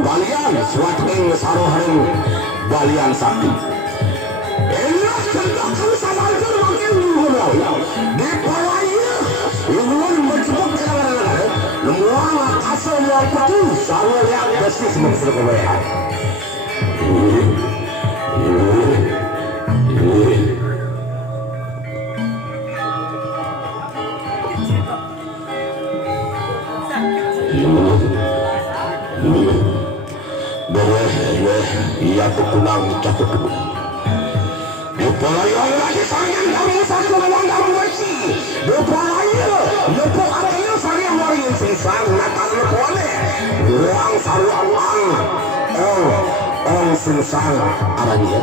Balian suatu yang saroharing balian sakti. Enak kendak sama aja makin ngomong di palanya ingin menjemput kadang-kadang semua asal yang betul sama yang pasti semua kebayaan ia kekunang cakap Dupalaya lagi sangat kamu satu orang kamu bersih Dupalaya lepo katanya saya warin sisang nakal lepole Ruang saru awang Ong sisang apa dia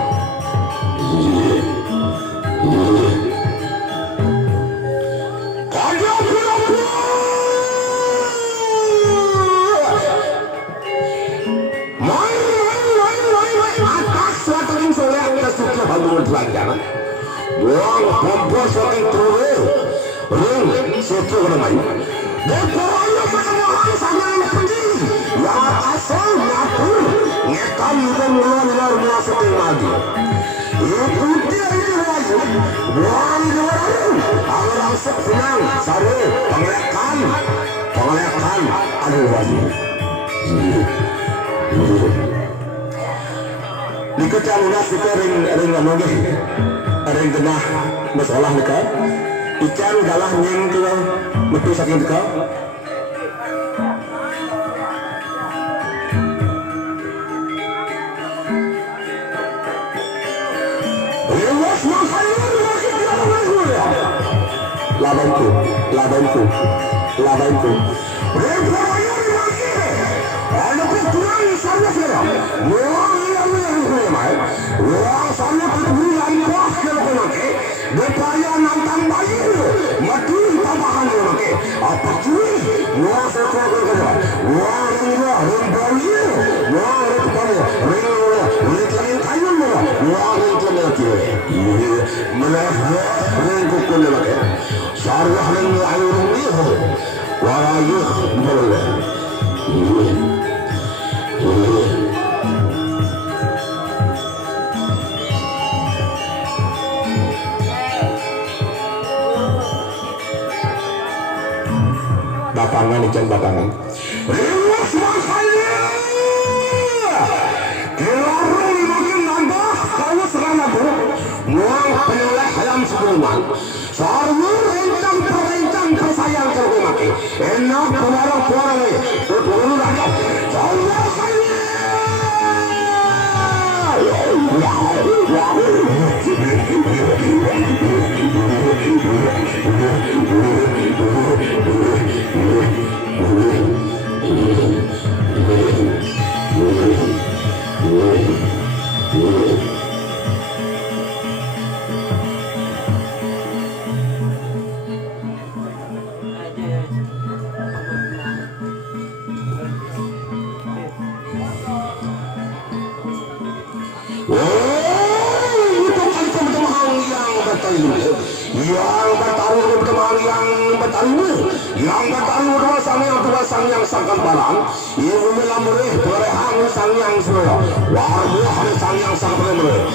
Kaya pura-pura Haluan pelanjangan buang kompos saking terus ring setu namanya dan pokoknya sekarang sangat pergi yang asal ngatur ngekam dan luar masuk lagi ikuti ini lagi buang luar orang senang sari pengelekan aduh lagi dikejar ulas kita ring nongeh ring genah masalah dekat ikan galah nyeng ke metu saking dekat lewas makanya labanku repanya lagi ada kurang sana saya Wah, sana perbulan kuah kalau pakai, depaya nantang bayi, mati tambahan pakai. Apa cuy? Wah, saya kerja. Wah, ring bayi, wah, ring lain kayu mula, wah, ring lagi. Ring kuku pakai. Sarah ring ayu ni, wah, ayu boleh. Batangan ikan batangan lewas makanya kelorong makin nambah kau serang aku muang penyoleh ayam sebelumnya sarwa rencang tersayang terlalu mati enak pemarang puarang berburu lagi sarwa kaya yang bertaruh dua sang yang sangkan barang yang melamurih berehang sang yang semua warbuah sang yang sangkan mereh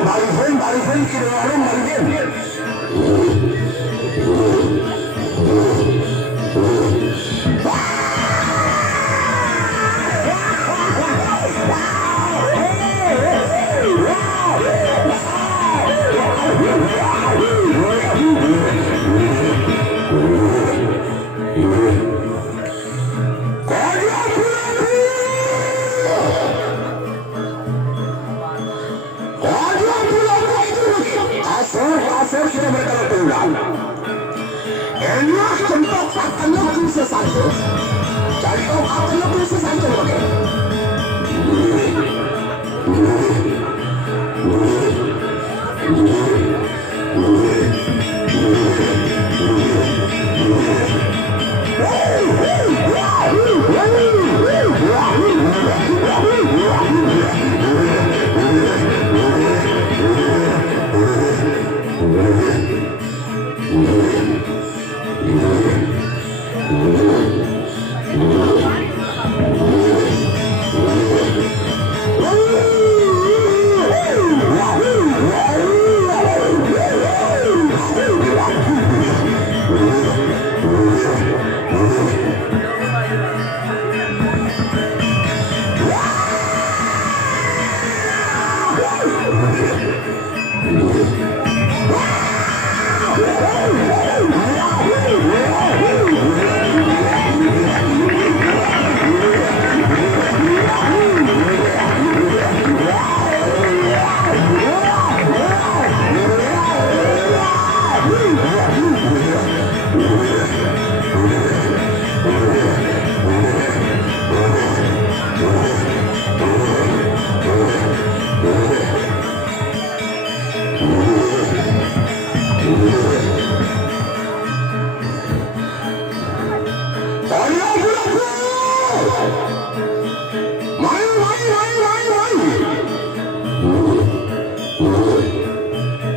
barisan kiri warung barisan. Kasar sudah berkala berulang. Enak contoh akan lebih sesantai. Contoh akan lebih sesantai lagi.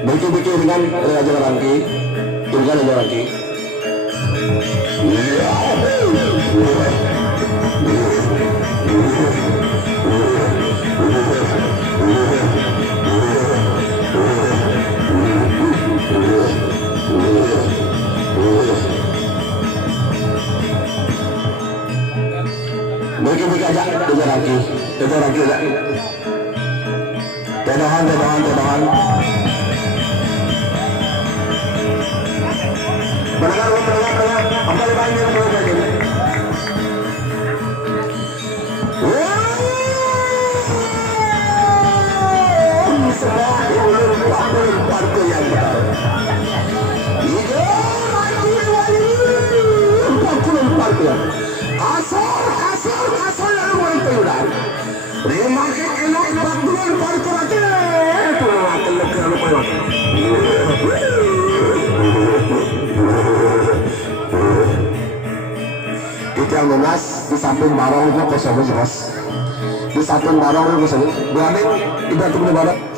Betul-betul dengan Raja Rangki, dengan Raja Rangki. Betul-betul aja Raja Rangki, Raja Rangki aja. Tedahan. Mendengar, apa yang lain yang mau jadi? Semua ulur partai yang benar. Ini partai. Asal yang orang payudan. Memang enak partai partai itu akan lebih. Itu yang lunas di samping barang itu kosong jelas. Di samping barang itu kosong. Berani tidak tuh barang.